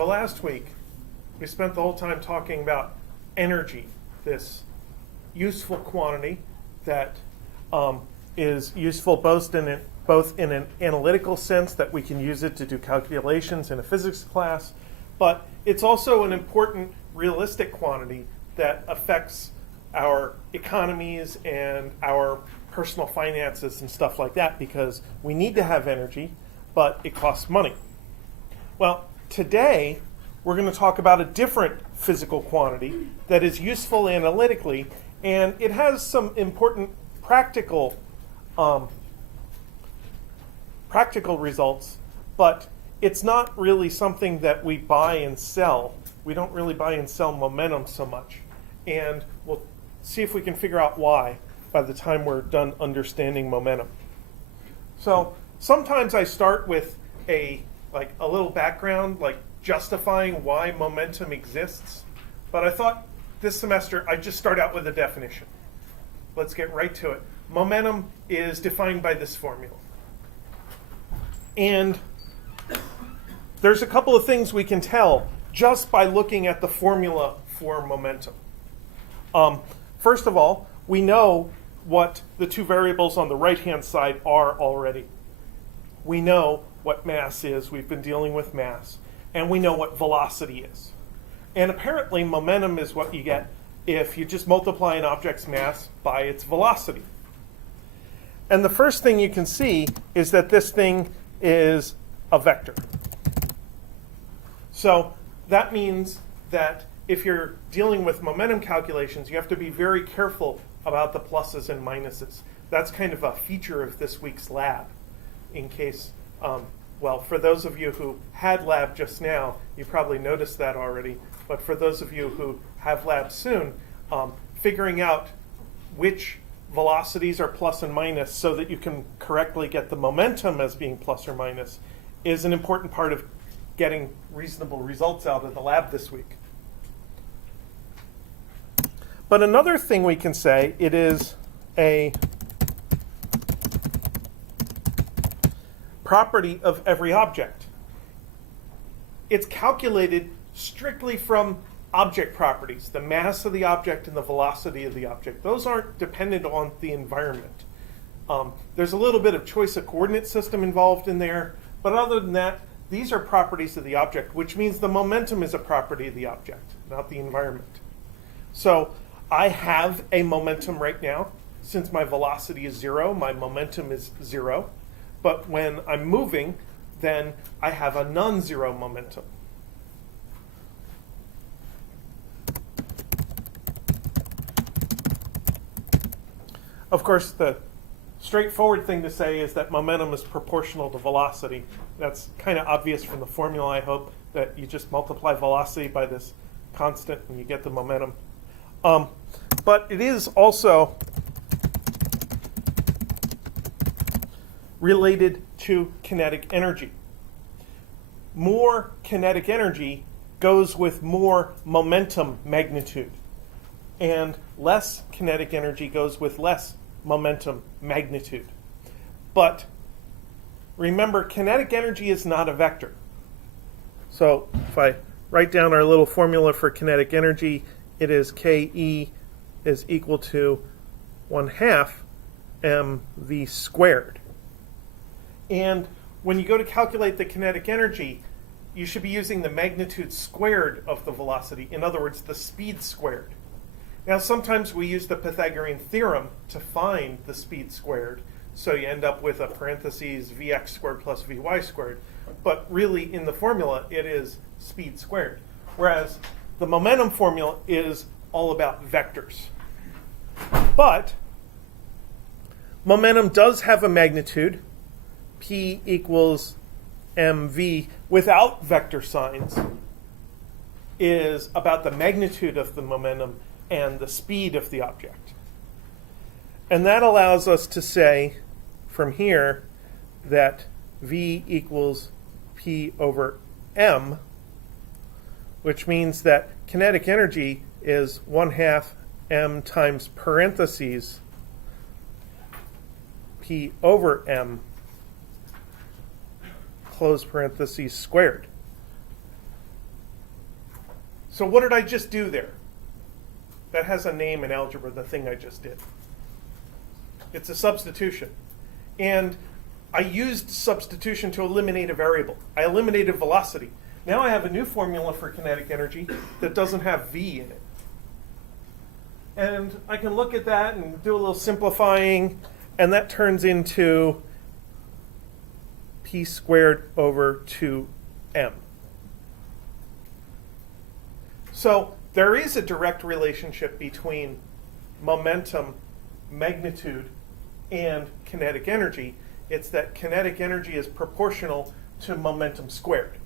So last week, we spent the whole time talking about energy, this useful quantity that is useful both in an analytical sense, that we can use it to do calculations in a physics class, but it's also an important realistic quantity that affects our economies and our personal finances and stuff like that, because we need to have energy, but it costs money. Well, today we're going to talk about a different physical quantity that is useful analytically, and it has some important practical results, but it's not really something that we buy and sell. We don't really buy and sell momentum so much, and we'll see if we can figure out why by the time we're done understanding momentum. So sometimes I start with a little background, like justifying why momentum exists, but I thought this semester I'd just start out with a definition. Let's get right to it. Momentum is defined by this formula. And there's a couple of things we can tell just by looking at the formula for momentum. First of all, we know what the two variables on the right-hand side are already. We know what mass is. We've been dealing with mass. And we know what velocity is. And apparently, momentum is what you get if you just multiply an object's mass by its velocity. And the first thing you can see is that this thing is a vector. So that means that if you're dealing with momentum calculations, you have to be very careful about the pluses and minuses. That's kind of a feature of this week's lab. In case, well, for those of you who had lab just now, you probably noticed that already. But for those of you who have lab soon, figuring out which velocities are plus and minus so that you can correctly get the momentum as being plus or minus is an important part of getting reasonable results out of the lab this week. But another thing we can say, it is a property of every object. It's calculated strictly from object properties, the mass of the object and the velocity of the object. Those aren't dependent on the environment. There's a little bit of choice of coordinate system involved in there, but other than that, these are properties of the object, which means the momentum is a property of the object, not the environment. So I have a momentum right now. Since my velocity is 0, my momentum is 0. But when I'm moving, then I have a non-zero momentum. Of course, the straightforward thing to say is that momentum is proportional to velocity. That's kind of obvious from the formula, I hope, that you just multiply velocity by this constant and you get the momentum. But it is also related to kinetic energy. More kinetic energy goes with more momentum magnitude, and less kinetic energy goes with less momentum magnitude. But remember, kinetic energy is not a vector. So if I write down our little formula for kinetic energy, it is Ke is equal to 1/2 mv squared. And when you go to calculate the kinetic energy, you should be using the magnitude squared of the velocity. In other words, the speed squared. Now, sometimes we use the Pythagorean theorem to find the speed squared. So you end up with a parentheses vx squared plus vy squared. But really, in the formula, it is speed squared. Whereas the momentum formula is all about vectors. But momentum does have a magnitude. P equals mv without vector signs is about the magnitude of the momentum and the speed of the object. And that allows us to say from here that v equals p over m, which means that kinetic energy is 1/2 m times parentheses p over m close parentheses squared. So what did I just do there? That has a name in algebra, the thing I just did. It's a substitution. And I used substitution to eliminate a variable. I eliminated velocity. Now I have a new formula for kinetic energy that doesn't have V in it. And I can look at that and do a little simplifying, and that turns into P squared over 2M. So there is a direct relationship between momentum, magnitude, and kinetic energy. It's that kinetic energy is proportional to momentum squared.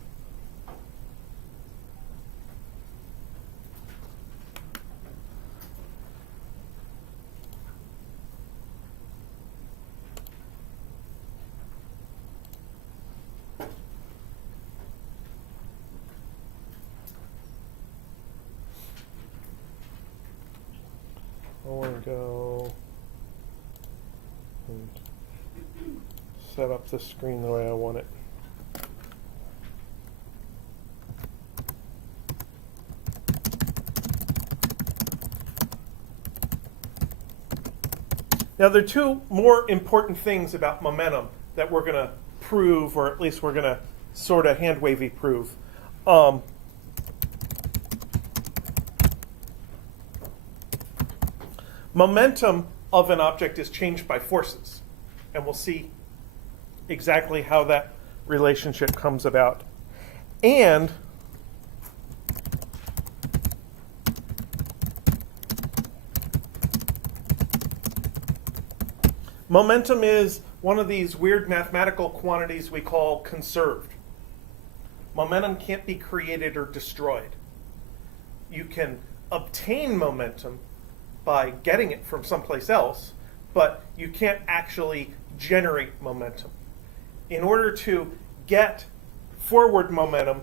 I want to go and set up the screen the way I want it. Now, there are two more important things about momentum that we're going to prove, or at least we're going to sort of hand-wavy prove. Momentum of an object is changed by forces, and we'll see exactly how that relationship comes about. And momentum is one of these weird mathematical quantities we call conserved. Momentum can't be created or destroyed. You can obtain momentum by getting it from someplace else, but you can't actually generate momentum. In order to get forward momentum,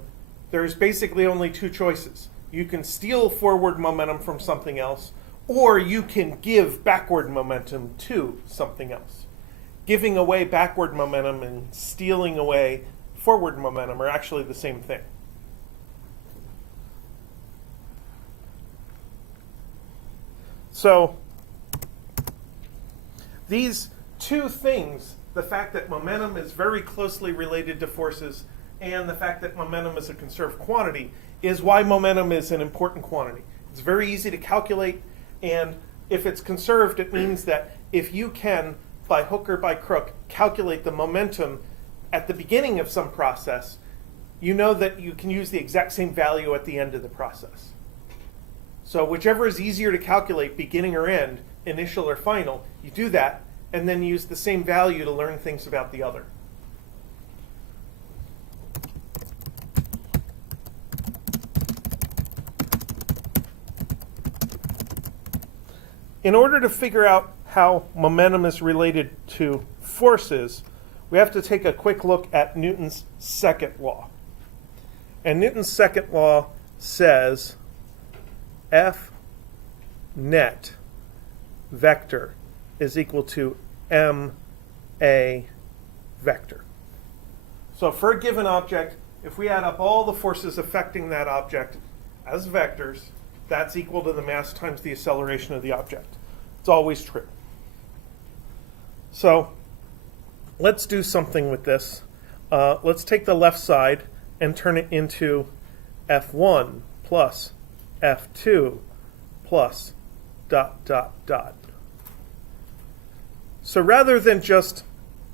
there's basically only two choices. You can steal forward momentum from something else, or you can give backward momentum to something else. Giving away backward momentum and stealing away forward momentum are actually the same thing. So these two things, the fact that momentum is very closely related to forces and the fact that momentum is a conserved quantity, is why momentum is an important quantity. It's very easy to calculate, and if it's conserved, it means that if you can, by hook or by crook, calculate the momentum at the beginning of some process, you know that you can use the exact same value at the end of the process. So whichever is easier to calculate, beginning or end, initial or final, you do that, and then use the same value to learn things about the other. In order to figure out how momentum is related to forces, we have to take a quick look at Newton's second law. And Newton's second law says F net vector is equal to ma vector. So for a given object, if we add up all the forces affecting that object as vectors, that's equal to the mass times the acceleration of the object. It's always true. So let's do something with this. Let's take the left side and turn it into F1 plus F2 plus ... So rather than just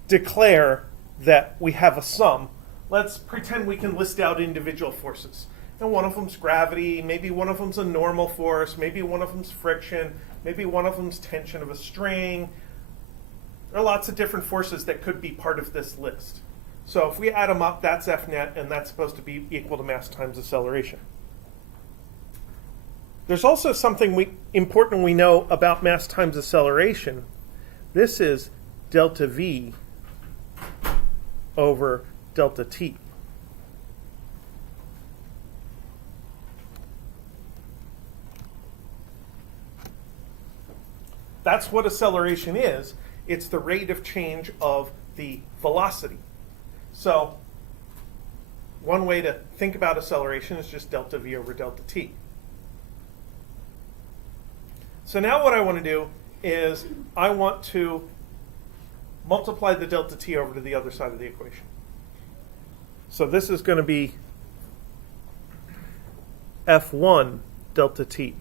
declare that we have a sum, let's pretend we can list out individual forces. And one of them's gravity, maybe one of them's a normal force, maybe one of them's friction, maybe one of them's tension of a string. There are lots of different forces that could be part of this list. So if we add them up, that's F net, and that's supposed to be equal to mass times acceleration. There's also something important we know about mass times acceleration. This is delta V over delta T. That's what acceleration is. It's the rate of change of the velocity. So one way to think about acceleration is just delta V over delta T. So now what I want to do is I want to multiply the delta t over to the other side of the equation. So this is going to be f1 delta t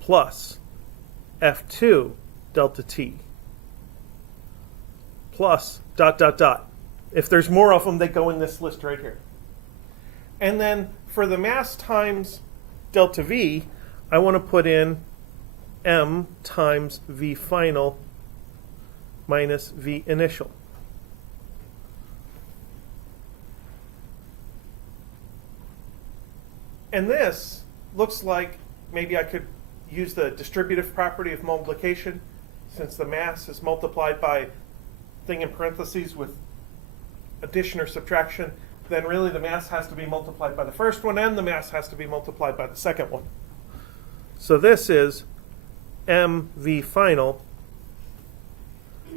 plus f2 delta t plus dot, dot, dot. If there's more of them, they go in this list right here. And then for the mass times delta v, I want to put in m times v final minus v initial. And this looks like maybe I could use the distributive property of multiplication, since the mass is multiplied by thing in parentheses with addition or subtraction, then really the mass has to be multiplied by the first one and the mass has to be multiplied by the second one. So this is mv final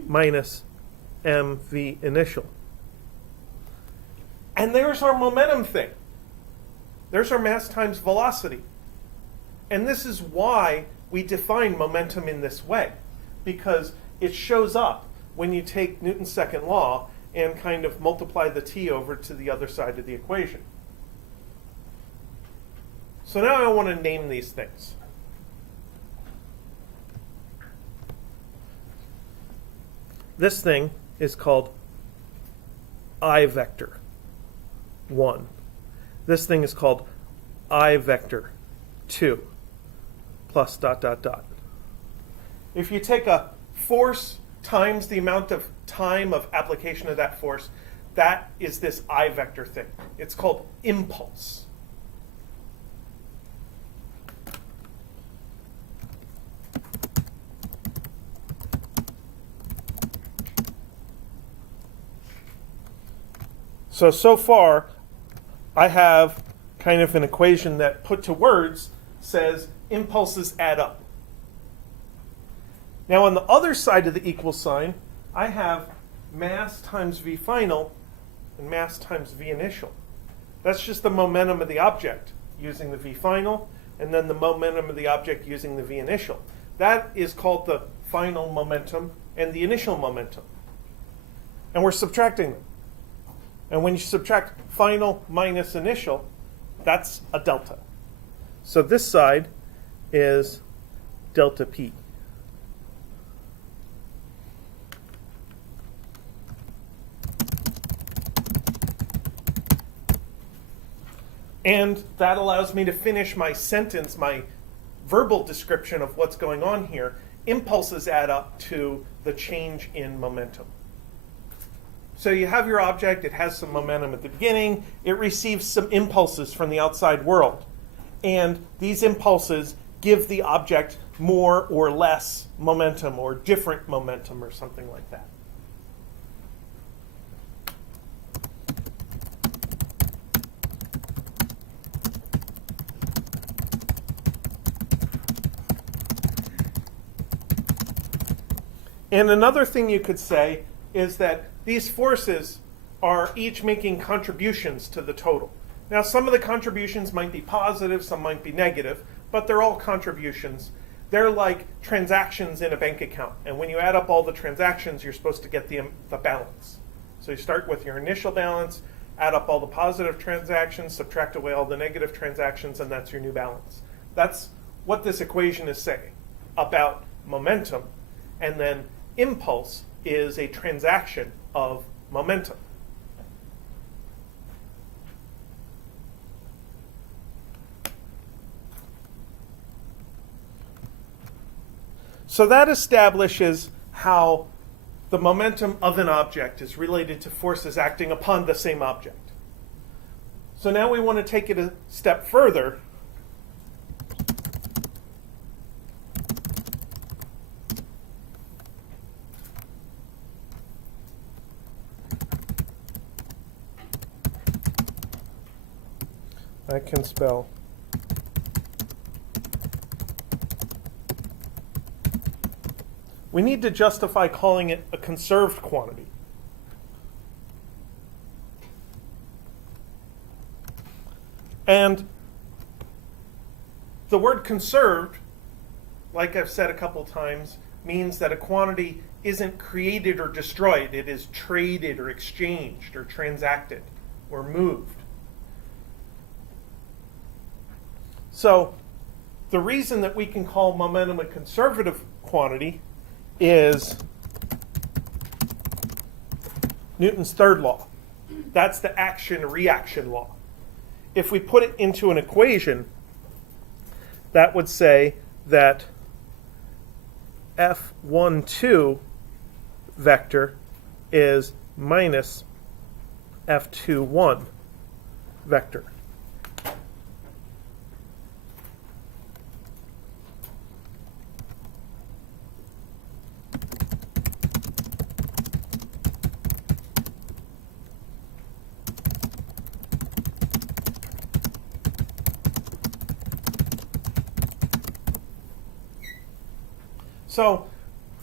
minus mv initial. And there's our momentum thing. There's our mass times velocity. And this is why we define momentum in this way, because it shows up when you take Newton's second law and kind of multiply the t over to the other side of the equation. So now I want to name these things. This thing is called I vector 1. This thing is called I vector 2 plus dot, dot, dot. If you take a force times the amount of time of application of that force, that is this I vector thing. It's called impulse. So far, I have kind of an equation that, put to words, says impulses add up. Now on the other side of the equal sign, I have mass times v final and mass times v initial. That's just the momentum of the object using the v final, and then the momentum of the object using the v initial. That is called the final momentum and the initial momentum. And we're subtracting them. And when you subtract final minus initial, that's a delta. So this side is delta p. And that allows me to finish my sentence, my verbal description of what's going on here. Impulses add up to the change in momentum. So you have your object, it has some momentum at the beginning, it receives some impulses from the outside world. And these impulses give the object more or less momentum or different momentum or something like that. And another thing you could say is that these forces are each making contributions to the total. Now, some of the contributions might be positive, some might be negative, but they're all contributions. They're like transactions in a bank account. And when you add up all the transactions, you're supposed to get the balance. So you start with your initial balance, add up all the positive transactions, subtract away all the negative transactions, and that's your new balance. That's what this equation is saying about momentum. And then impulse is a transaction of momentum. So that establishes how the momentum of an object is related to forces acting upon the same object. So now we want to take it a step further. I can spell. We need to justify calling it a conserved quantity. And the word conserved like I've said a couple times, means that a quantity isn't created or destroyed. It is traded or exchanged or transacted or moved. So the reason that we can call momentum a conservative quantity is Newton's third law. That's the action-reaction law. If we put it into an equation, that would say that F12 vector is minus F21 vector. So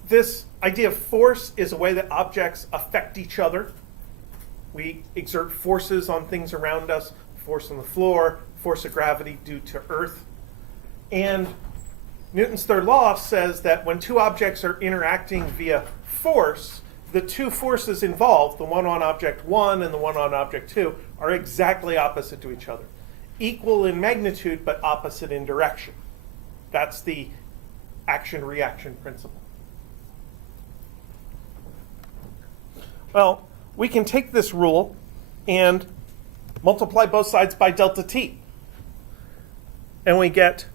this idea of force is a way that objects affect each other. We exert forces on things around us, force on the floor, force of gravity due to Earth. And Newton's third law says that when two objects are interacting via force, the two forces involved, the one on object 1 and the one on object 2, are exactly opposite to each other. Equal in magnitude, but opposite in direction. That's the action-reaction principle. Well, we can take this rule and multiply both sides by delta t. And we get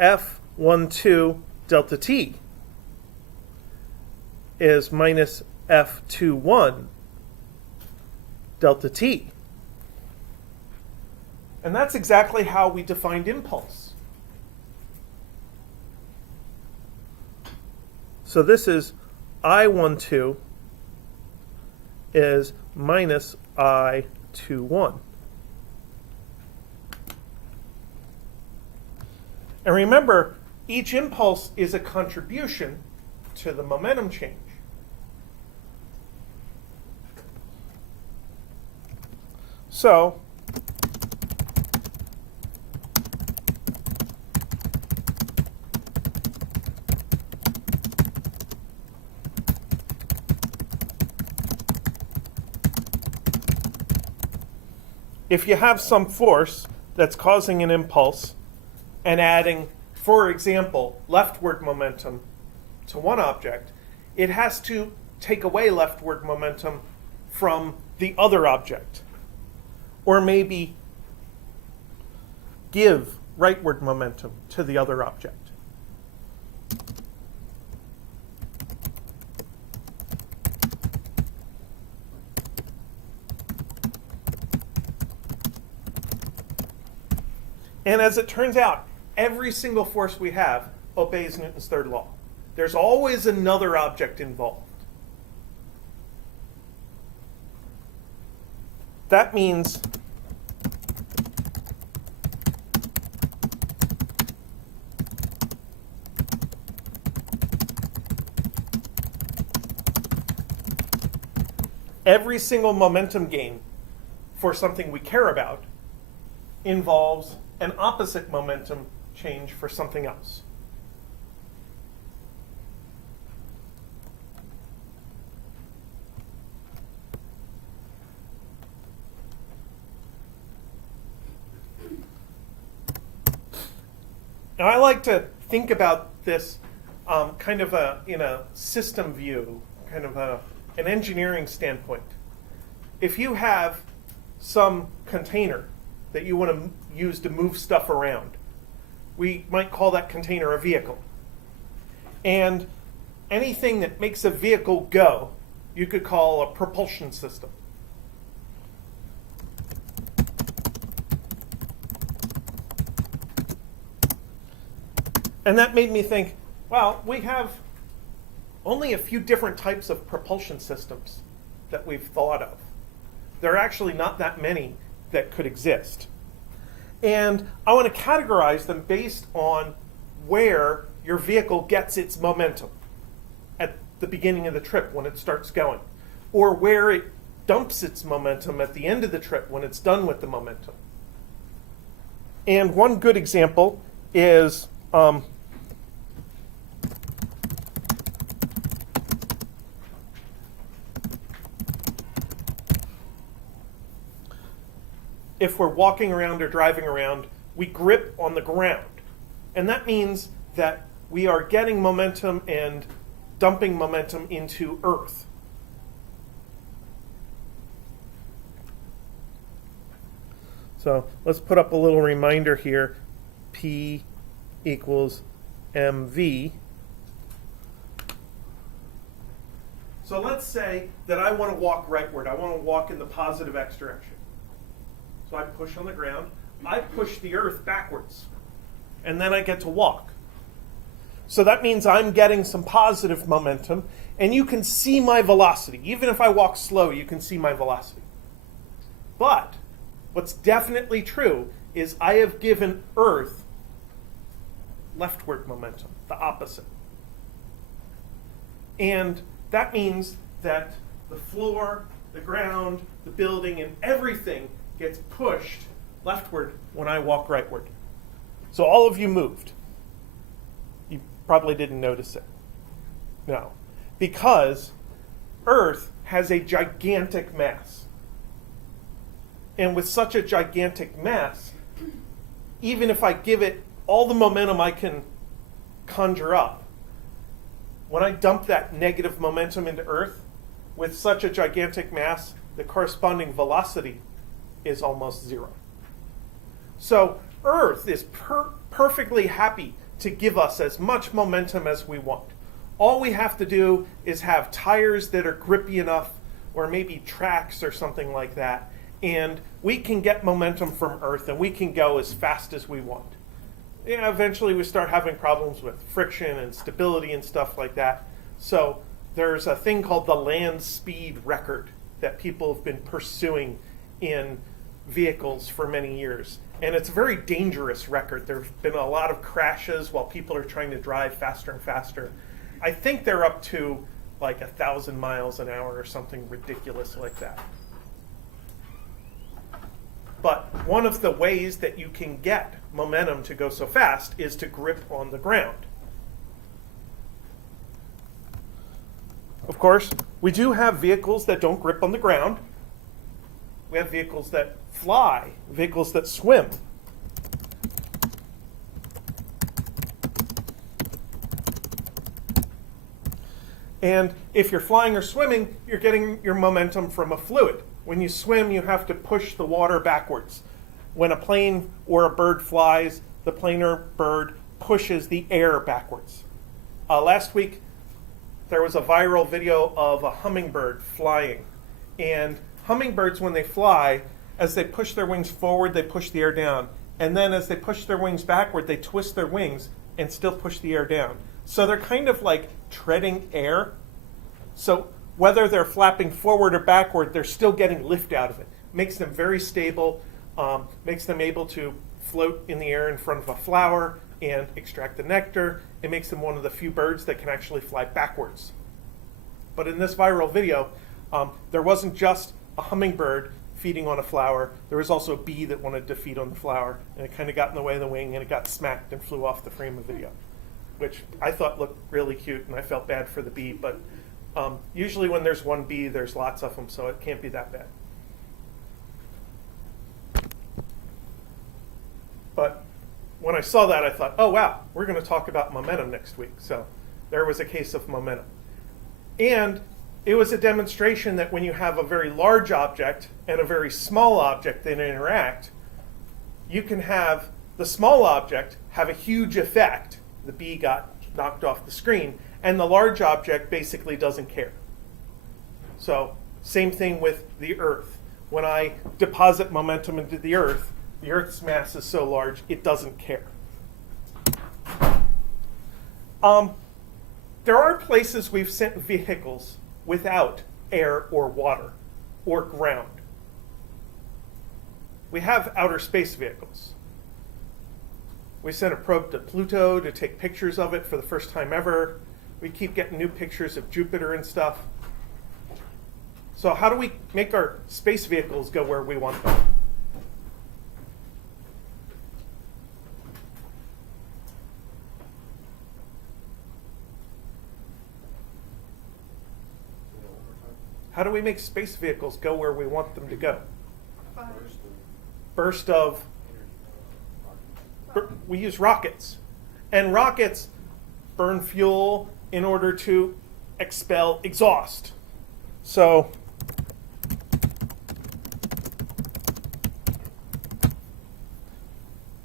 F12 delta t is minus F21 delta t. And that's exactly how we defined impulse. So this is I12 is minus I21. And remember, each impulse is a contribution to the momentum change. So if you have some force that's causing an impulse and adding, for example, leftward momentum to one object, it has to take away leftward momentum from the other object, or maybe give rightward momentum to the other object. And as it turns out, every single force we have obeys Newton's third law. There's always another object involved. That means every single momentum gain for something we care about involves an opposite momentum change for something else. Now, I like to think about this kind of in a system view, kind of an engineering standpoint. If you have some container that you want to use to move stuff around, we might call that container a vehicle. And anything that makes a vehicle go, you could call a propulsion system. And that made me think, well, we have only a few different types of propulsion systems that we've thought of. There are actually not that many that could exist. And I want to categorize them based on where your vehicle gets its momentum at the beginning of the trip when it starts going, or where it dumps its momentum at the end of the trip when it's done with the momentum. And one good example is if we're walking around or driving around, we grip on the ground. And that means that we are getting momentum and dumping momentum into Earth. So let's put up a little reminder here. P equals mv. So let's say that I want to walk rightward. I want to walk in the positive x direction. So I push on the ground. I push the Earth backwards. And then I get to walk. So that means I'm getting some positive momentum. And you can see my velocity. Even if I walk slow, you can see my velocity. But what's definitely true is I have given Earth leftward momentum, the opposite. And that means that the floor, the ground, the building, and everything gets pushed leftward when I walk rightward. So all of you moved. You probably didn't notice it. No. Because Earth has a gigantic mass. And with such a gigantic mass, even if I give it all the momentum I can conjure up, when I dump that negative momentum into Earth, with such a gigantic mass, the corresponding velocity is almost zero. So Earth is perfectly happy to give us as much momentum as we want. All we have to do is have tires that are grippy enough, or maybe tracks or something like that, and we can get momentum from Earth and we can go as fast as we want. Yeah, eventually we start having problems with friction and stability and stuff like that. So there's a thing called the land speed record that people have been pursuing in vehicles for many years. And it's a very dangerous record. There have been a lot of crashes while people are trying to drive faster and faster. I think they're up to like 1,000 miles an hour or something ridiculous like that. But one of the ways that you can get momentum to go so fast is to grip on the ground. Of course, we do have vehicles that don't grip on the ground. We have vehicles that fly, vehicles that swim. And if you're flying or swimming, you're getting your momentum from a fluid. When you swim, you have to push the water backwards. When a plane or a bird flies, the plane or bird pushes the air backwards. Last week, there was a viral video of a hummingbird flying. And hummingbirds, when they fly, as they push their wings forward, they push the air down. And then as they push their wings backward, they twist their wings and still push the air down. So they're kind of like treading air. So whether they're flapping forward or backward, they're still getting lift out of it. Makes them very stable, makes them able to float in the air in front of a flower and extract the nectar. It makes them one of the few birds that can actually fly backwards. But in this viral video, there wasn't just a hummingbird feeding on a flower. There was also a bee that wanted to feed on the flower, and it kind of got in the way of the wing, and it got smacked and flew off the frame of video, which I thought looked really cute, and I felt bad for the bee, but usually when there's one bee, there's lots of them, so it can't be that bad. But when I saw that, I thought, oh wow, we're going to talk about momentum next week. So there was a case of momentum. And it was a demonstration that when you have a very large object and a very small object that interact, you can have the small object have a huge effect. The bee got knocked off the screen, and the large object basically doesn't care. So same thing with the Earth. When I deposit momentum into the Earth's mass is so large, it doesn't care. There are places we've sent vehicles without air or water or ground. We have outer space vehicles. We sent a probe to Pluto to take pictures of it for the first time ever. We keep getting new pictures of Jupiter and stuff. So how do we make our space vehicles go where we want them? How do we make space vehicles go where we want them to go? Fire. Burst of, we use rockets. And rockets burn fuel in order to expel exhaust. So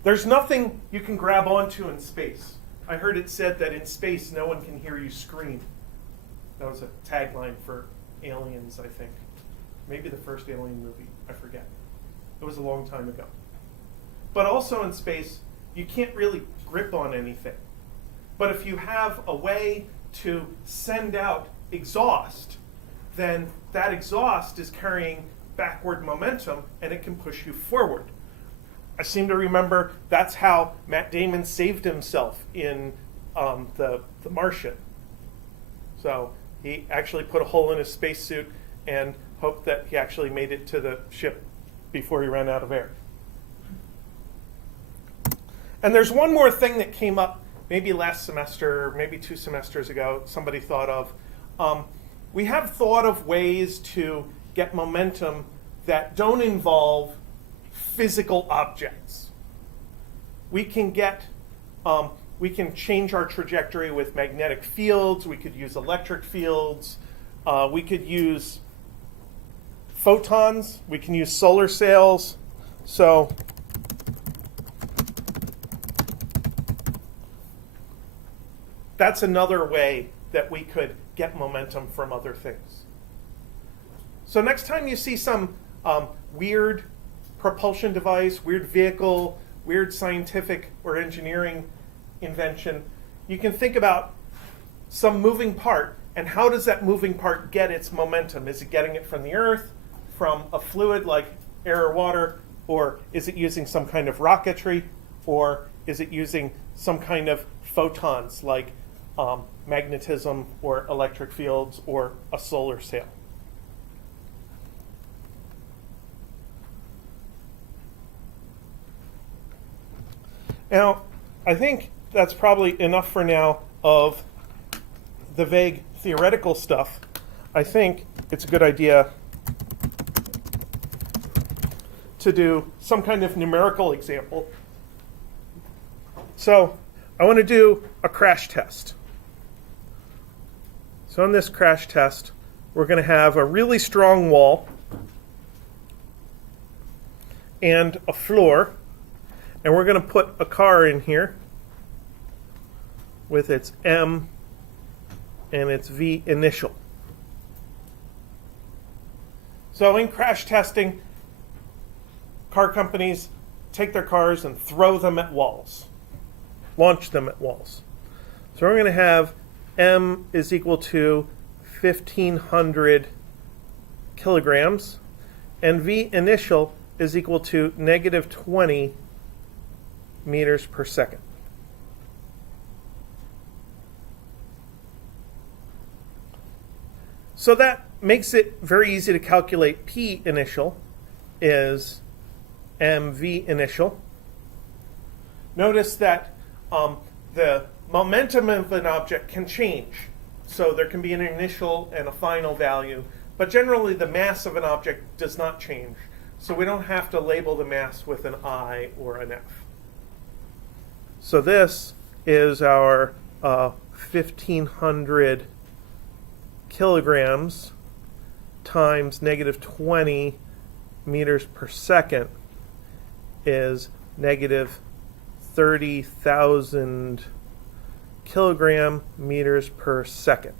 there's nothing you can grab onto in space. I heard it said that in space no one can hear you scream. That was a tagline for Aliens, I think. Maybe the first Alien movie, I forget. It was a long time ago. But also in space, you can't really grip on anything. But if you have a way to send out exhaust, then that exhaust is carrying backward momentum and it can push you forward. I seem to remember that's how Matt Damon saved himself in the Martian. So he actually put a hole in his spacesuit and hoped that he actually made it to the ship before he ran out of air. And there's one more thing that came up maybe last semester, maybe 2 semesters ago, somebody thought of. We have thought of ways to get momentum that don't involve physical objects. We can change our trajectory with magnetic fields. We could use electric fields. We could use photons. We can use solar sails. So that's another way that we could get momentum from other things. So next time you see some weird propulsion device, weird vehicle, weird scientific or engineering invention, you can think about some moving part and how does that moving part get its momentum? Is it getting it from the earth, from a fluid like air or water, or is it using some kind of rocketry, or is it using some kind of photons like magnetism or electric fields or a solar sail? Now, I think that's probably enough for now of the vague theoretical stuff. I think it's a good idea to do some kind of numerical example. So I want to do a crash test. So in this crash test, we're going to have a really strong wall and a floor. And we're going to put a car in here with its M and its V initial. So in crash testing, car companies take their cars and throw them at walls, launch them at walls. So we're going to have M is equal to 1,500 kilograms, and V initial is equal to negative 20 meters per second. So that makes it very easy to calculate. P initial is mv initial. Notice that the momentum of an object can change. So there can be an initial and a final value, but generally the mass of an object does not change. So we don't have to label the mass with an I or an F. So this is our 1,500 kilograms times negative 20 meters per second is negative 30,000 kilogram meters per second.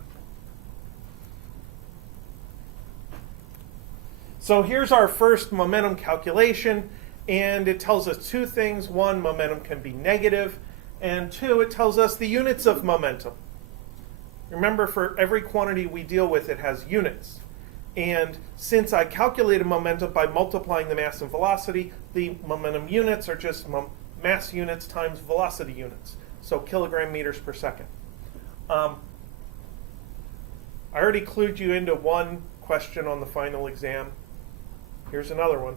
So here's our first momentum calculation. And it tells us two things. One, momentum can be negative. And two, it tells us the units of momentum. Remember, for every quantity we deal with, it has units. And since I calculated momentum by multiplying the mass and velocity, the momentum units are just mass units times velocity units. So kilogram meters per second. I already clued you into one question on the final exam. Here's another one.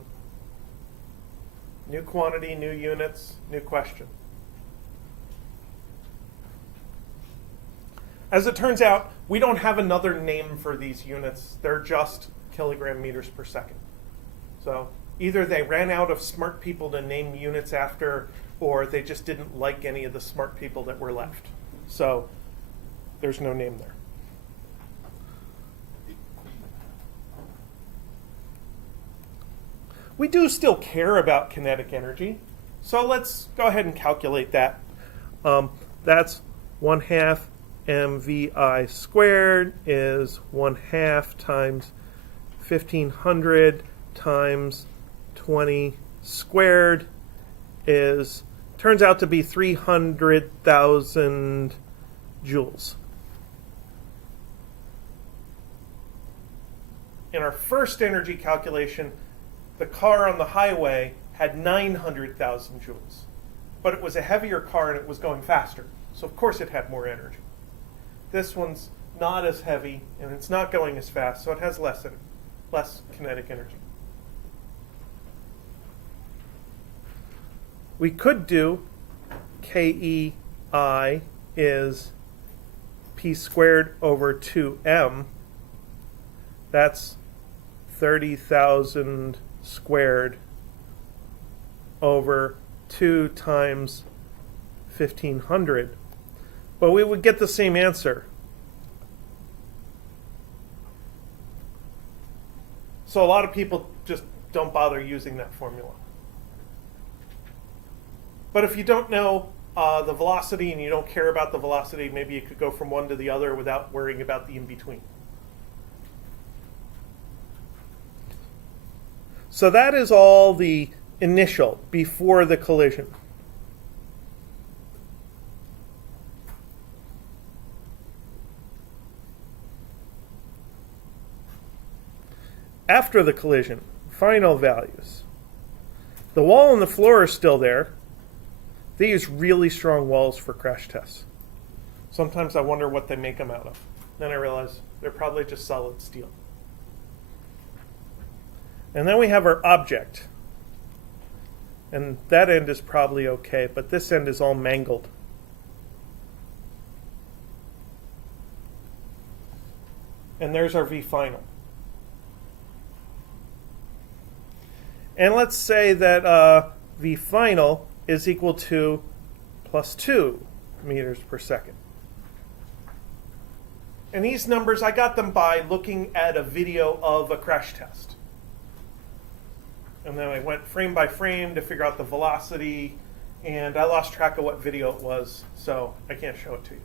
New quantity, new units, new question. As it turns out, we don't have another name for these units. They're just kilogram meters per second. So either they ran out of smart people to name units after, or they just didn't like any of the smart people that were left. So there's no name there. We do still care about kinetic energy, so let's go ahead and calculate that. That's 1/2 mvi squared is 1/2 times 1500 times 20 squared is, turns out to be 300,000 joules. In our first energy calculation, the car on the highway had 900,000 joules, but it was a heavier car and it was going faster, so of course it had more energy. This one's not as heavy and it's not going as fast, so it has less kinetic energy. We could do KEI is p squared over 2m. That's 30,000 squared over 2 times 1500. But we would get the same answer. So a lot of people just don't bother using that formula. But if you don't know the velocity and you don't care about the velocity, maybe you could go from one to the other without worrying about the in-between. So that is all the initial, before the collision. After the collision, final values. The wall and the floor are still there. They use really strong walls for crash tests. Sometimes I wonder what they make them out of. Then I realize they're probably just solid steel. And then we have our object. And that end is probably okay, but this end is all mangled. And there's our V final. And let's say that V final is equal to +2 meters per second. And these numbers, I got them by looking at a video of a crash test. And then I went frame by frame to figure out the velocity, and I lost track of what video it was, so I can't show it to you.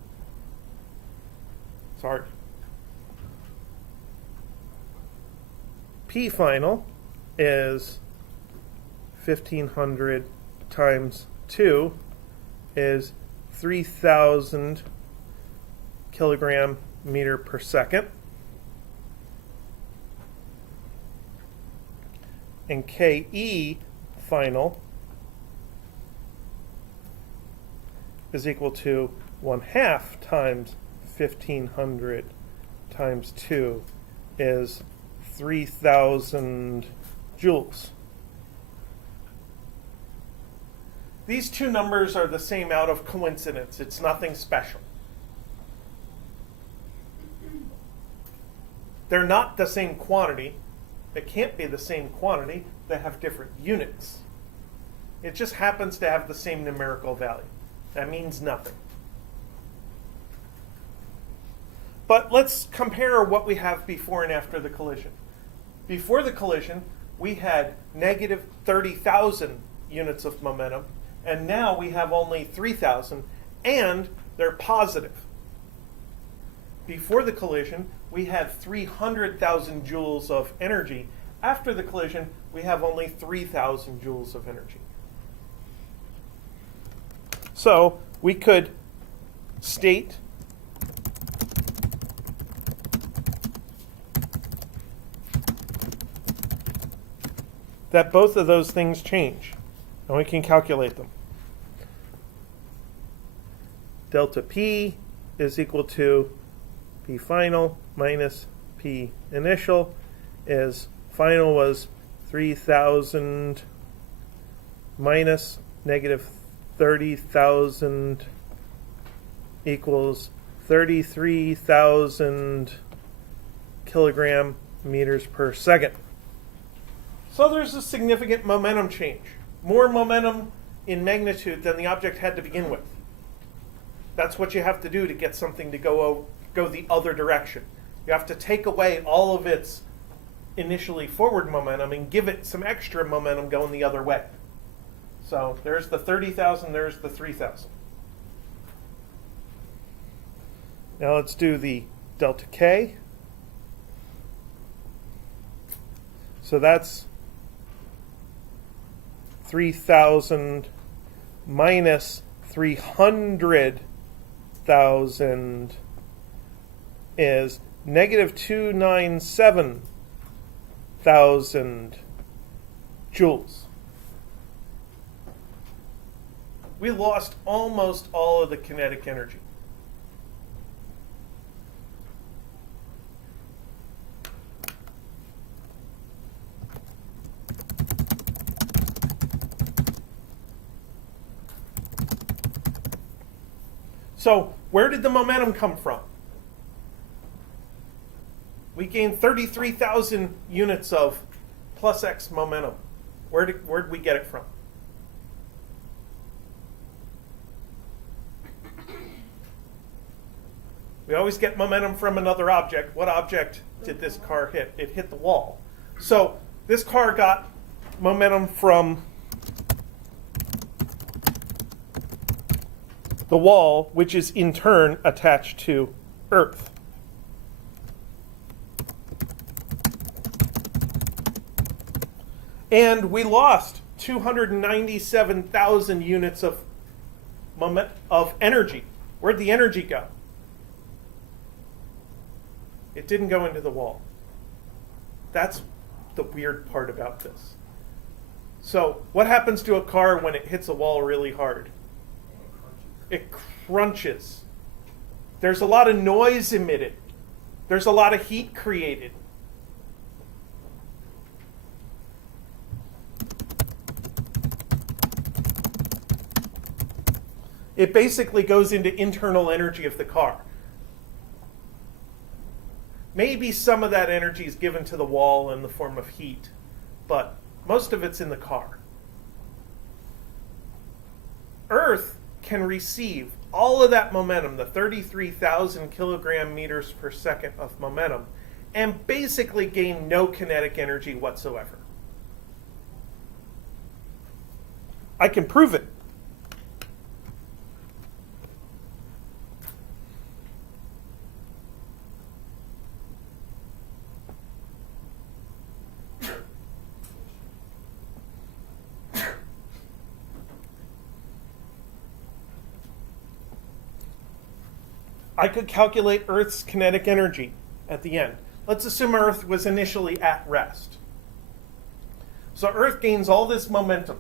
Sorry. P final is 1500 times 2 is 3,000 kilogram meter per second. And KE final is equal to 1/2 times 1500 times 2 is 3,000 joules. These two numbers are the same out of coincidence. It's nothing special. They're not the same quantity. They can't be the same quantity. They have different units. It just happens to have the same numerical value. That means nothing. But let's compare what we have before and after the collision. Before the collision, we had negative 30,000 units of momentum, and now we have only 3,000, and they're positive. Before the collision, we had 300,000 joules of energy. After the collision, we have only 3,000 joules of energy. So we could state that both of those things change, and we can calculate them. Delta P is equal to P final minus P initial. Is final was 3,000 minus negative 30,000 equals 33,000 kilogram meters per second. So there's a significant momentum change. More momentum in magnitude than the object had to begin with. That's what you have to do to get something to go the other direction. You have to take away all of its initially forward momentum and give it some extra momentum going the other way. So there's the 30,000, there's the 3,000. Now let's do the delta K. So that's 3,000 minus 300,000 is negative 297,000 joules. We lost almost all of the kinetic energy. So where did the momentum come from? We gained 33,000 units of plus x momentum. Where did we get it from? We always get momentum from another object. What object did this car hit? It hit the wall. So this car got momentum from the wall, which is in turn attached to Earth. And we lost 297,000 units of energy. Where'd the energy go? It didn't go into the wall. That's the weird part about this. So what happens to a car when it hits a wall really hard? It crunches. There's a lot of noise emitted. There's a lot of heat created. It basically goes into internal energy of the car. Maybe some of that energy is given to the wall in the form of heat, but most of it's in the car. Earth can receive all of that momentum, the 33,000 kilogram meters per second of momentum, and basically gain no kinetic energy whatsoever. I can prove it. I could calculate Earth's kinetic energy at the end. Let's assume Earth was initially at rest. So Earth gains all this momentum,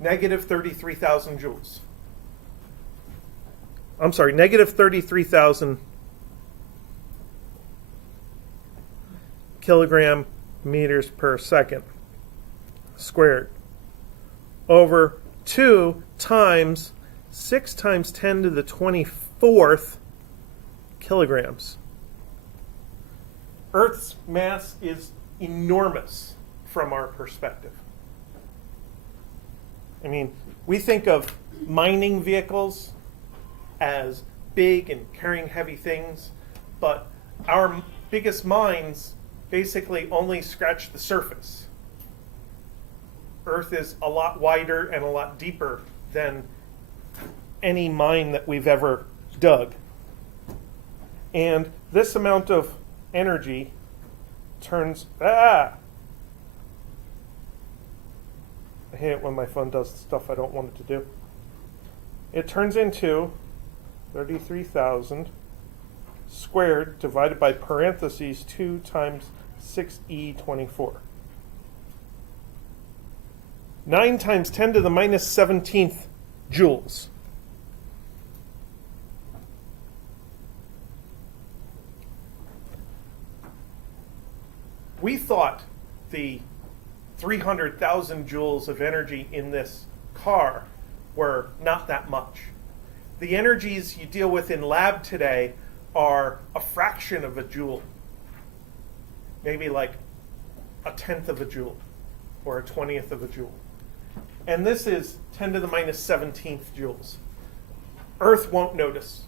negative 33,000 joules. I'm sorry, negative 33,000 kilogram meters per second squared over 2 times 6 times 10 to the 24th kilograms. Earth's mass is enormous from our perspective. I mean, we think of mining vehicles as big and carrying heavy things, but our biggest mines basically only scratch the surface. Earth is a lot wider and a lot deeper than any mine that we've ever dug. And this amount of energy turns... I hate it when my phone does stuff I don't want it to do. It turns into 33,000 squared divided by parentheses 2 times 6e24. 9 times 10 to the minus 17th joules. We thought the 300,000 joules of energy in this car were not that much. The energies you deal with in lab today are a fraction of a joule, maybe like a tenth of a joule or a 20th of a joule. And this is 10 to the minus 17th joules. Earth won't notice.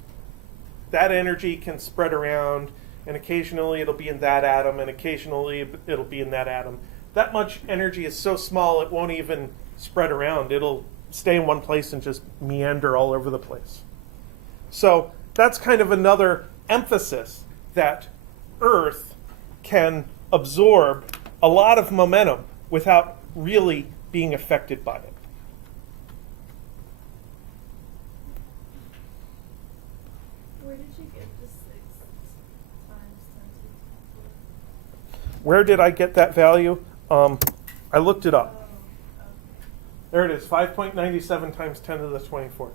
That energy can spread around, and occasionally it'll be in that atom, and occasionally it'll be in that atom. That much energy is so small it won't even spread around. It'll stay in one place and just meander all over the place. So that's kind of another emphasis that Earth can absorb a lot of momentum without really being affected by it. Where did you get the 6 times 10 to the 24th? Where did I get that value? I looked it up. Oh, okay. There it is, 5.97 times 10 to the 24th.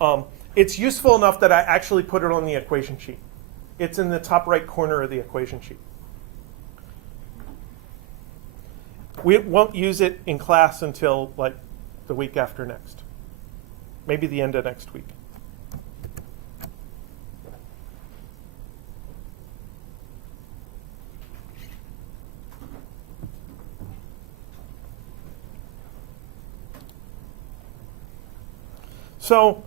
Okay. It's useful enough that I actually put it on the equation sheet. It's in the top right corner of the equation sheet. We won't use it in class until like the week after next. Maybe the end of next week. So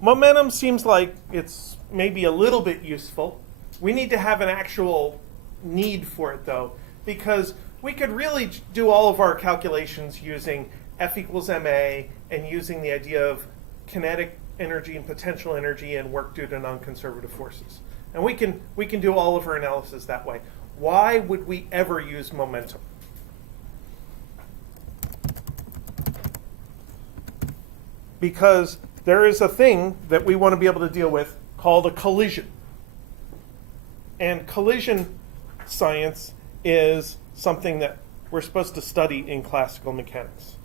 momentum seems like it's maybe a little bit useful. We need to have an actual need for it, though, because we could really do all of our calculations using F equals ma and using the idea of kinetic energy and potential energy and work due to non-conservative forces. And we can do all of our analysis that way. Why would we ever use momentum? Because there is a thing that we want to be able to deal with called a collision. And collision science is something that we're supposed to study in classical mechanics.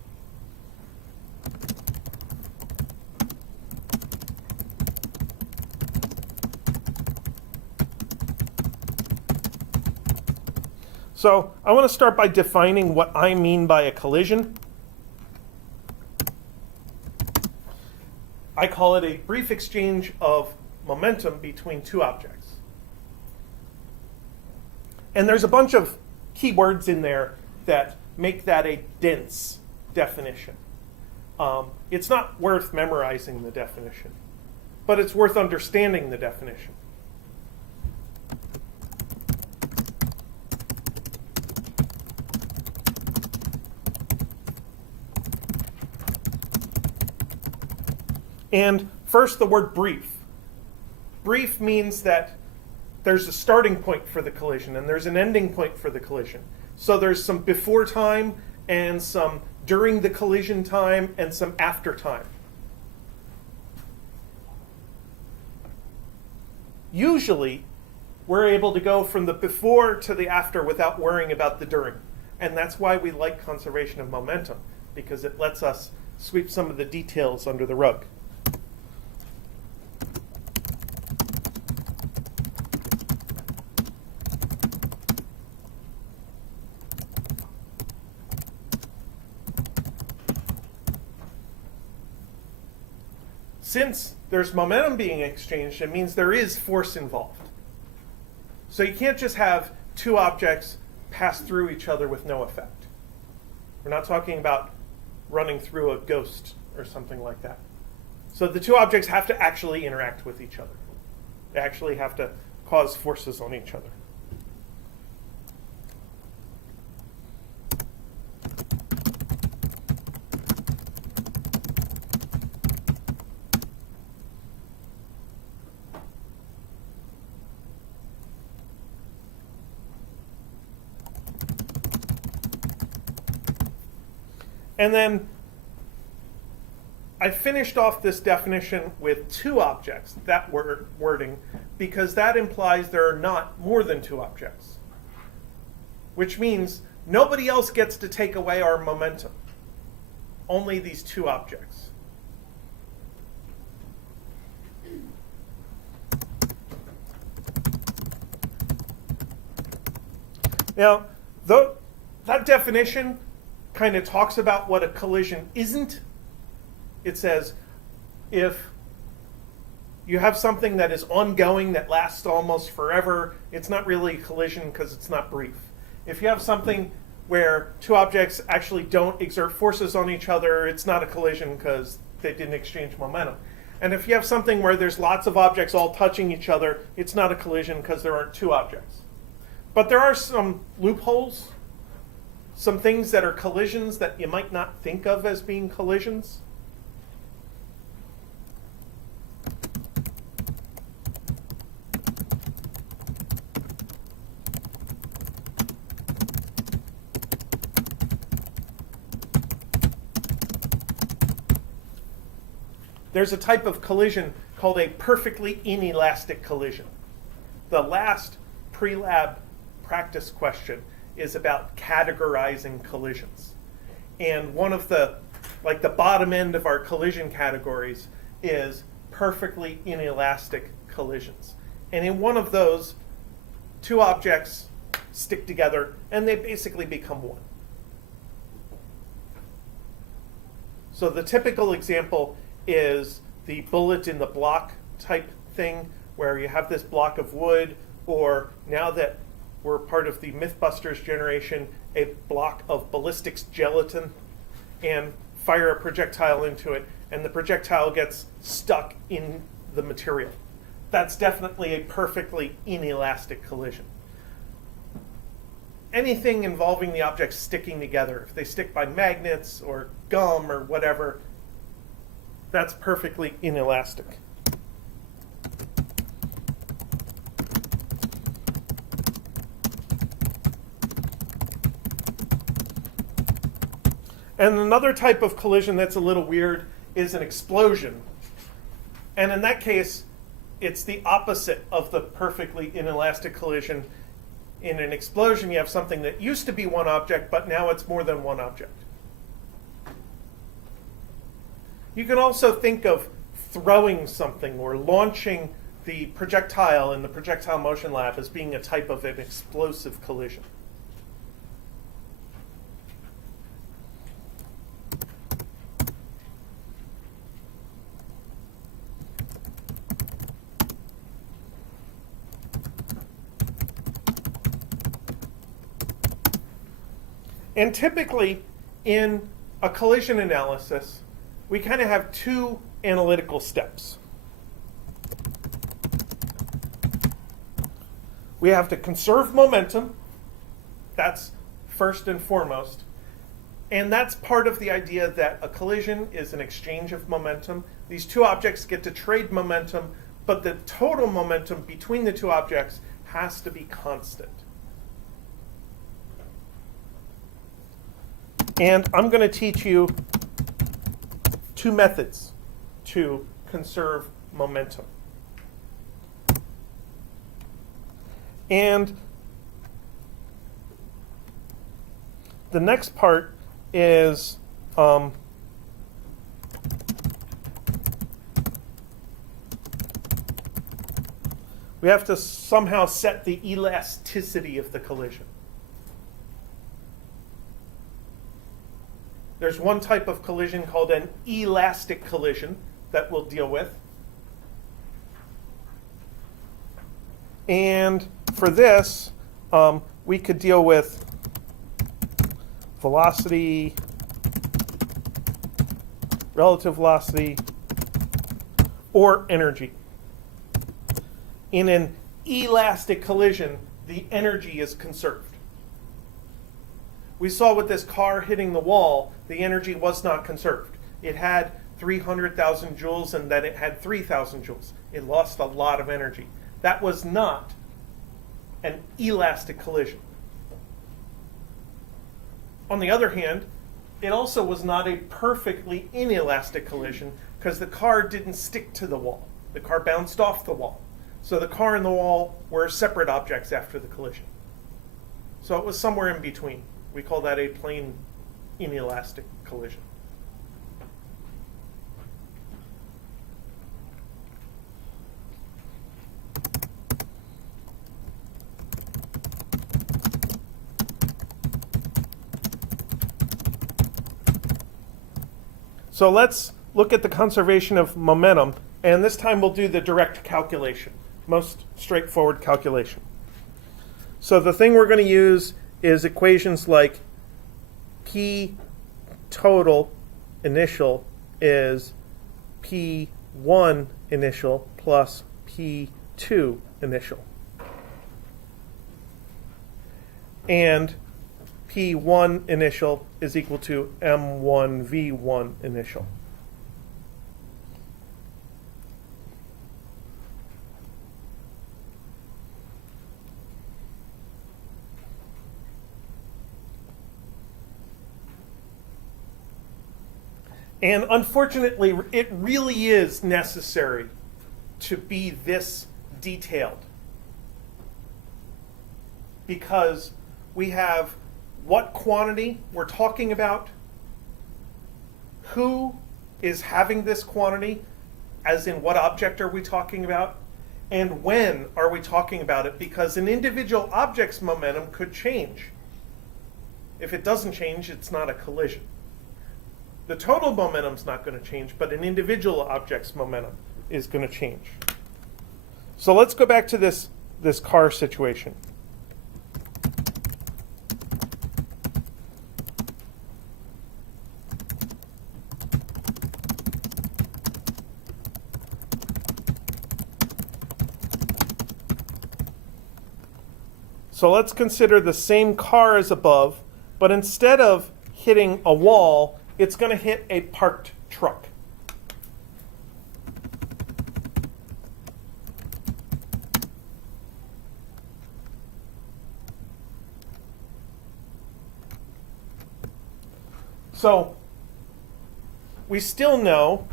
So I want to start by defining what I mean by a collision. I call it a brief exchange of momentum between two objects. And there's a bunch of keywords in there that make that a dense definition. It's not worth memorizing the definition, but it's worth understanding the definition. And first, the word brief. Brief means that there's a starting point for the collision and there's an ending point for the collision. So there's some before time and some during the collision time and some after time. Usually, we're able to go from the before to the after without worrying about the during. And that's why we like conservation of momentum, because it lets us sweep some of the details under the rug. Since there's momentum being exchanged, it means there is force involved. So you can't just have two objects pass through each other with no effect. We're not talking about running through a ghost or something like that. So the two objects have to actually interact with each other. They actually have to cause forces on each other. And then I finished off this definition with two objects, that wording, because that implies there are not more than two objects, which means nobody else gets to take away our momentum, only these two objects. Now, that definition kind of talks about what a collision isn't. It says if you have something that is ongoing that lasts almost forever, it's not really a collision because it's not brief. If you have something where two objects actually don't exert forces on each other, it's not a collision because they didn't exchange momentum. And if you have something where there's lots of objects all touching each other, it's not a collision because there aren't two objects. But there are some loopholes, some things that are collisions that you might not think of as being collisions. There's a type of collision called a perfectly inelastic collision. The last pre-lab practice question is about categorizing collisions. And one of the bottom end of our collision categories is perfectly inelastic collisions. And in one of those, two objects stick together and they basically become one. So the typical example is the bullet in the block type thing, where you have this block of wood, or now that we're part of the Mythbusters generation, a block of ballistics gelatin, and fire a projectile into it, and the projectile gets stuck in the material. That's definitely a perfectly inelastic collision. Anything involving the objects sticking together, if they stick by magnets or gum or whatever, that's perfectly inelastic. And another type of collision that's a little weird is an explosion. And in that case, it's the opposite of the perfectly inelastic collision. In an explosion, you have something that used to be one object, but now it's more than one object. You can also think of throwing something or launching the projectile in the projectile motion lab as being a type of an explosive collision. And typically, in a collision analysis, we kind of have two analytical steps. We have to conserve momentum. That's first and foremost. And that's part of the idea that a collision is an exchange of momentum. These two objects get to trade momentum, but the total momentum between the two objects has to be constant. And I'm going to teach you two methods to conserve momentum. And the next part is we have to somehow set the elasticity of the collision. There's one type of collision called an elastic collision that we'll deal with. And for this, we could deal with velocity, relative velocity, or energy. In an elastic collision, the energy is conserved. We saw with this car hitting the wall, the energy was not conserved. It had 300,000 joules and then it had 3,000 joules. It lost a lot of energy. That was not an elastic collision. On the other hand, it also was not a perfectly inelastic collision because the car didn't stick to the wall. The car bounced off the wall. So the car and the wall were separate objects after the collision. So it was somewhere in between. We call that a plain inelastic collision. So let's look at the conservation of momentum And this time we'll do the direct calculation, most straightforward calculation. So the thing we're going to use is equations like P total initial is P1 initial plus P2 initial. And P1 initial is equal to M1 V1 initial. And unfortunately, it really is necessary to be this detailed, because we have what quantity we're talking about, who is having this quantity, as in what object are we talking about, and when are we talking about it, because an individual object's momentum could change. If it doesn't change, it's not a collision. The total momentum's not going to change, but an individual object's momentum is going to change. So let's go back to this car situation. So let's consider the same car as above, but instead of hitting a wall, it's going to hit a parked truck. So we still know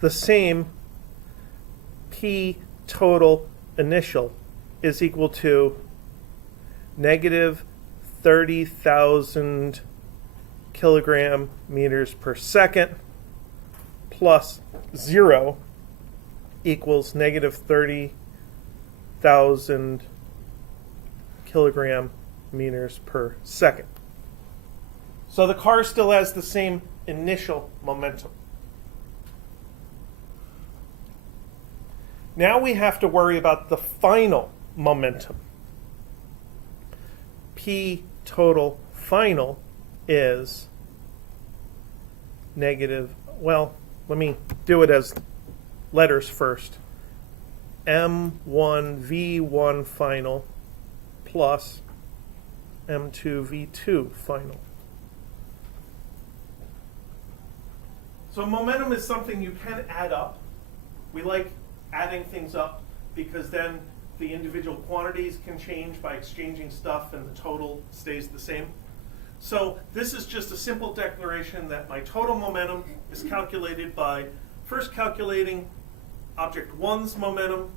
the same P total initial is equal to negative 30,000 kilogram meters per second plus 0 equals negative 30,000 kilogram meters per second. So the car still has the same initial momentum. Now we have to worry about the final momentum. P total final is negative, well, let me do it as letters first. M1 V1 final plus M2 V2 final. So momentum is something you can add up. We like adding things up because then the individual quantities can change by exchanging stuff and the total stays the same. So this is just a simple declaration that my total momentum is calculated by first calculating object 1's momentum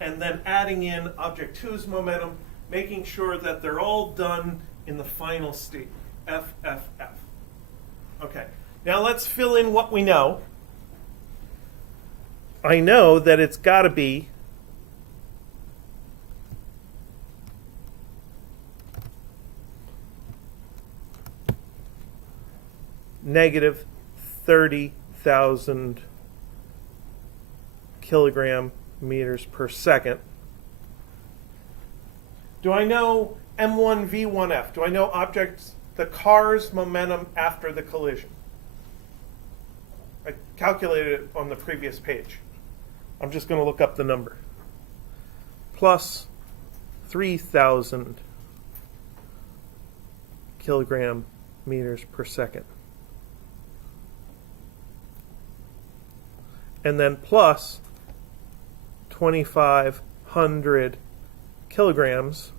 and then adding in object 2's momentum, making sure that they're all done in the final state, F, F, F. Okay, now let's fill in what we know. I know that it's got to be negative 30,000 kilogram meters per second. Do I know M1 V1F? Do I know the car's momentum after the collision? I calculated it on the previous page. I'm just going to look up the number. Plus 3,000 kilogram meters per second. And then plus 2,500 kilograms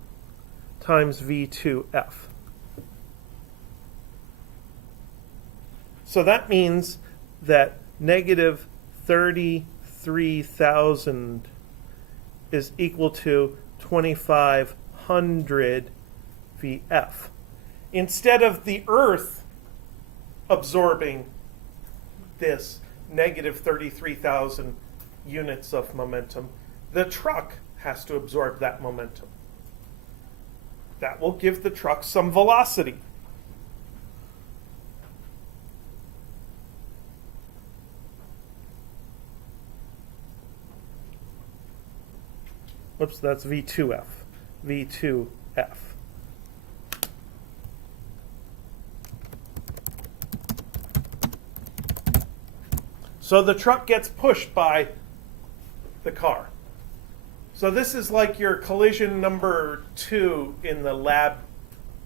times V2F. So that means that negative 33,000 is equal to 2,500 VF. Instead of the Earth absorbing this negative 33,000 units of momentum, the truck has to absorb that momentum. That will give the truck some velocity. Whoops, that's V2F. V2F. So the truck gets pushed by the car. So this is like your collision number 2 in the lab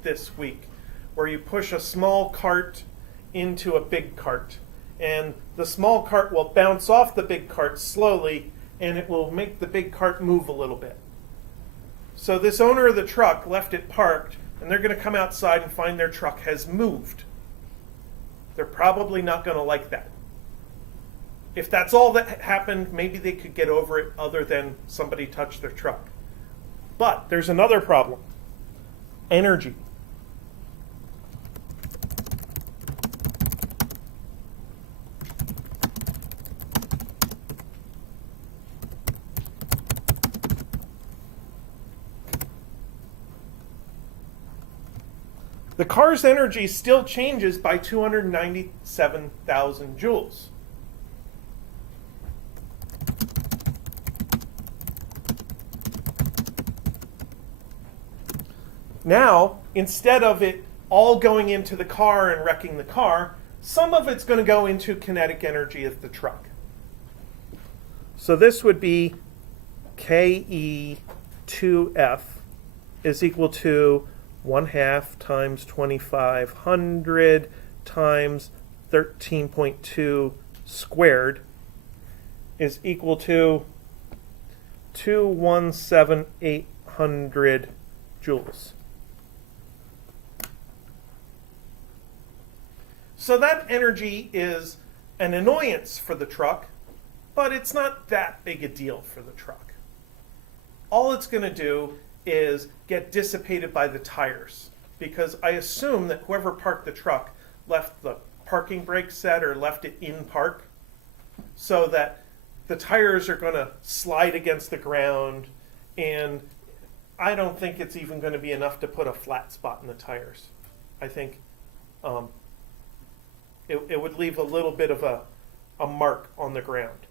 this week, where you push a small cart into a big cart. And the small cart will bounce off the big cart slowly, and it will make the big cart move a little bit. So this owner of the truck left it parked, and they're going to come outside and find their truck has moved. They're probably not going to like that. If that's all that happened, maybe they could get over it other than somebody touched their truck. But there's another problem. Energy. The car's energy still changes by 297,000 joules. Now, instead of it all going into the car and wrecking the car, some of it's going to go into kinetic energy of the truck. So this would be KE2F is equal to 1/2 times 2500 times 13.2 squared is equal to 217,800 joules. So that energy is an annoyance for the truck, but it's not that big a deal for the truck. All it's going to do is get dissipated by the tires, because I assume that whoever parked the truck left the parking brake set or left it in park, so that the tires are going to slide against the ground, and I don't think it's even going to be enough to put a flat spot in the tires. I think it would leave a little bit of a mark on the ground,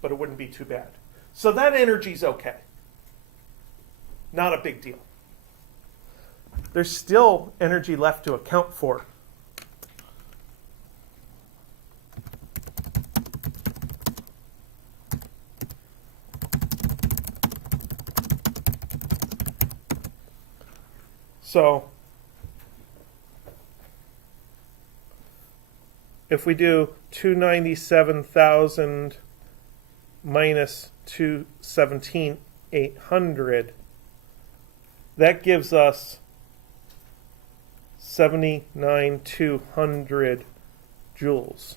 but it wouldn't be too bad. So that energy's okay. Not a big deal. There's still energy left to account for. So if we do 297,000 minus 217,800, that gives us 79,200 joules.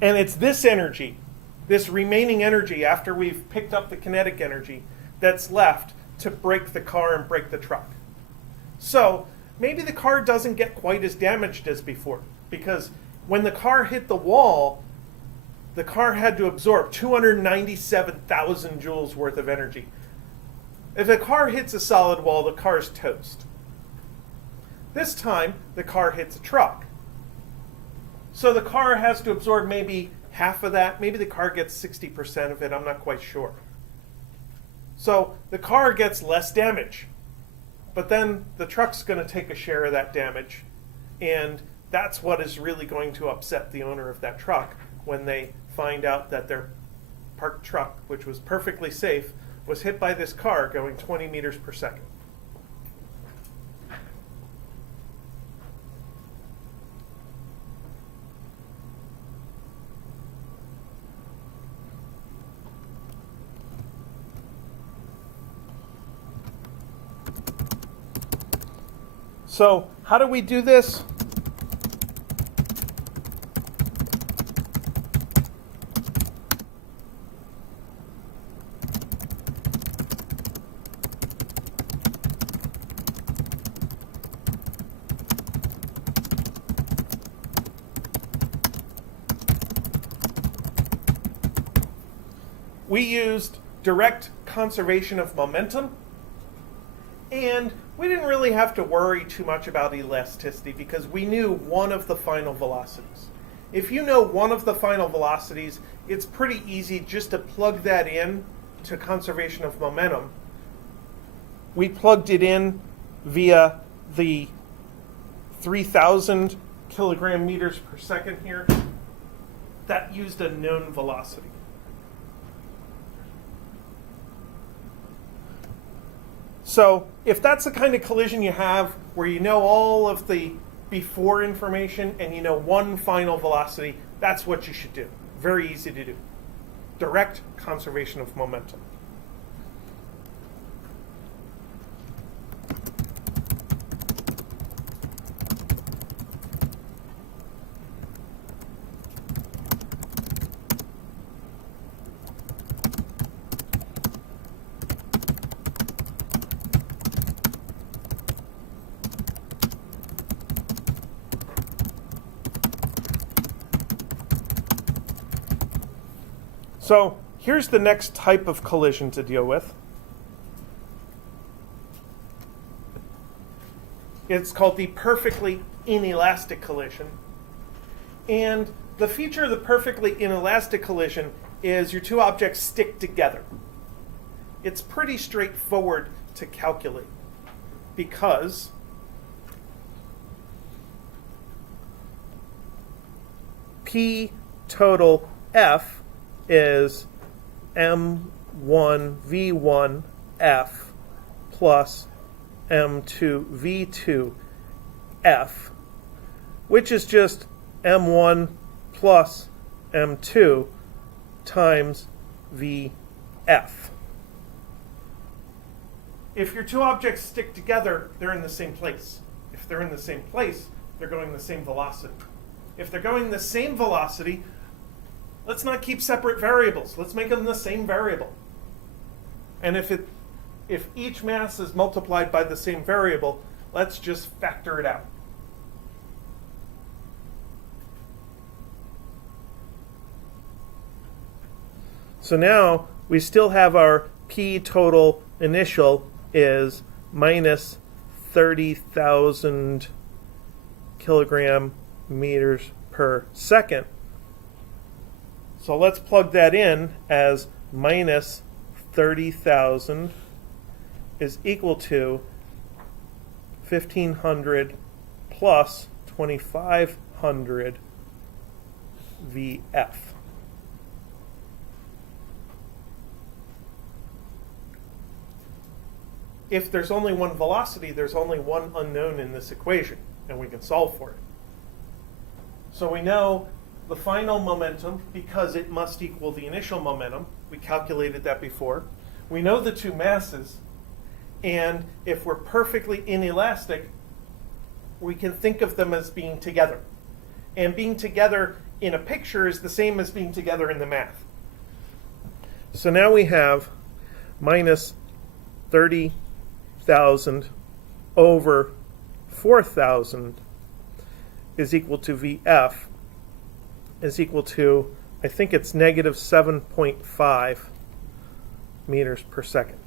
And it's this energy, this remaining energy after we've picked up the kinetic energy, that's left to brake the car and brake the truck. So maybe the car doesn't get quite as damaged as before, because when the car hit the wall, the car had to absorb 297,000 joules worth of energy. If the car hits a solid wall, the car's toast. This time, the car hits a truck. So the car has to absorb maybe half of that. Maybe the car gets 60% of it. I'm not quite sure. So the car gets less damage. But then the truck's going to take a share of that damage. And that's what is really going to upset the owner of that truck when they find out that their parked truck, which was perfectly safe, was hit by this car going 20 meters per second. So how do we do this? We used direct conservation of momentum, and we didn't really have to worry too much about elasticity because we knew one of the final velocities. If you know one of the final velocities, it's pretty easy just to plug that in to conservation of momentum. We plugged it in via the 3,000 kilogram meters per second here. That used a known velocity. So if that's the kind of collision you have where you know all of the before information and you know one final velocity, that's what you should do. Very easy to do. Direct conservation of momentum. So here's the next type of collision to deal with. It's called the perfectly inelastic collision. And the feature of the perfectly inelastic collision is your two objects stick together. It's pretty straightforward to calculate because P total F is m1v1f plus m2v2f, which is just m1 plus m2 times vf. If your two objects stick together, they're in the same place. If they're in the same place, they're going the same velocity. If they're going the same velocity, let's not keep separate variables. Let's make them the same variable. And if each mass is multiplied by the same variable, let's just factor it out. So now we still have our P total initial is minus 30,000 kilogram meters per second. So let's plug that in as minus 30,000 is equal to 1,500 plus 2,500 VF. If there's only one velocity, there's only one unknown in this equation, and we can solve for it. So we know the final momentum, because it must equal the initial momentum. We calculated that before. We know the two masses, and if we're perfectly inelastic, we can think of them as being together. And being together in a picture is the same as being together in the math. So now we have minus 30,000 over 4,000 is equal to VF is equal to, I think it's negative 7.5 meters per second.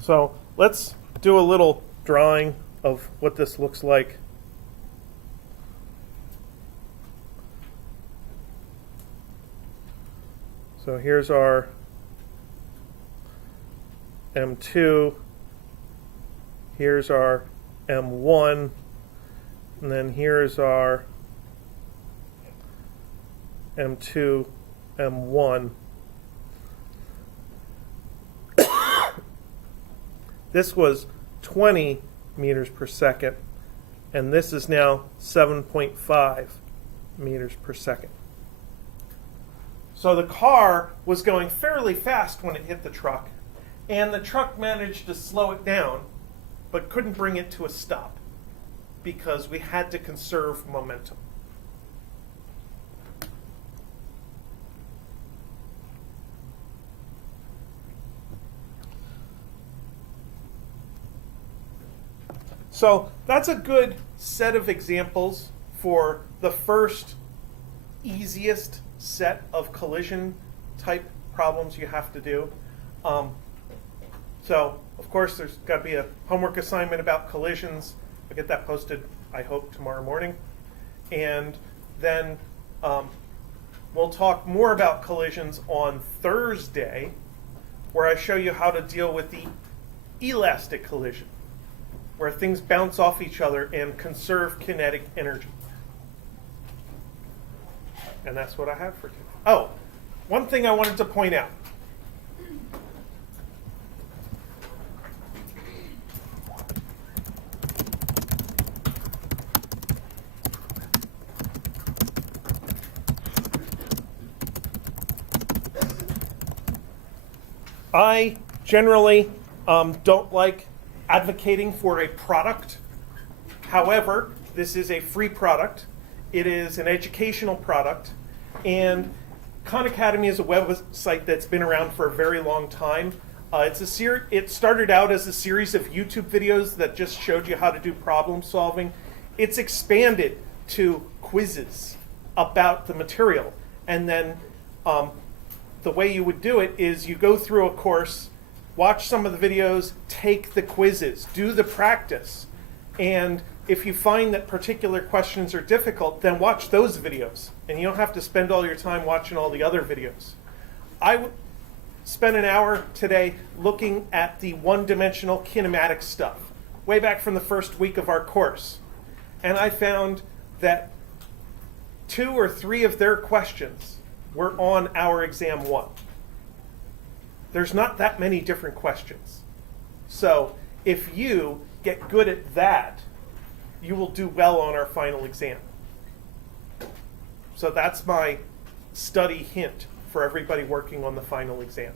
So let's do a little drawing of what this looks like. So here's our M2, here's our M1, and then here's our M2, M1. This was 20 meters per second, and this is now 7.5 meters per second. So the car was going fairly fast when it hit the truck, and the truck managed to slow it down, but couldn't bring it to a stop because we had to conserve momentum. So that's a good set of examples for the first easiest set of collision type problems you have to do. So, of course, there's got to be a homework assignment about collisions. I'll get that posted, I hope, tomorrow morning. And then we'll talk more about collisions on Thursday, where I show you how to deal with the elastic collision, where things bounce off each other and conserve kinetic energy. And that's what I have for today. Oh, one thing I wanted to point out. I generally don't like advocating for a product. However, this is a free product. It is an educational product. And Khan Academy is a website that's been around for a very long time. It started out as a series of YouTube videos that just showed you how to do problem solving. It's expanded to quizzes about the material. And then the way you would do it is you go through a course, watch some of the videos, take the quizzes, do the practice. And if you find that particular questions are difficult, then watch those videos. And you don't have to spend all your time watching all the other videos. I spent an hour today looking at the one-dimensional kinematic stuff, way back from the first week of our course. And I found that 2 or 3 of their questions were on our exam 1. There's not that many different questions. So if you get good at that, you will do well on our final exam. So that's my study hint for everybody working on the final exam.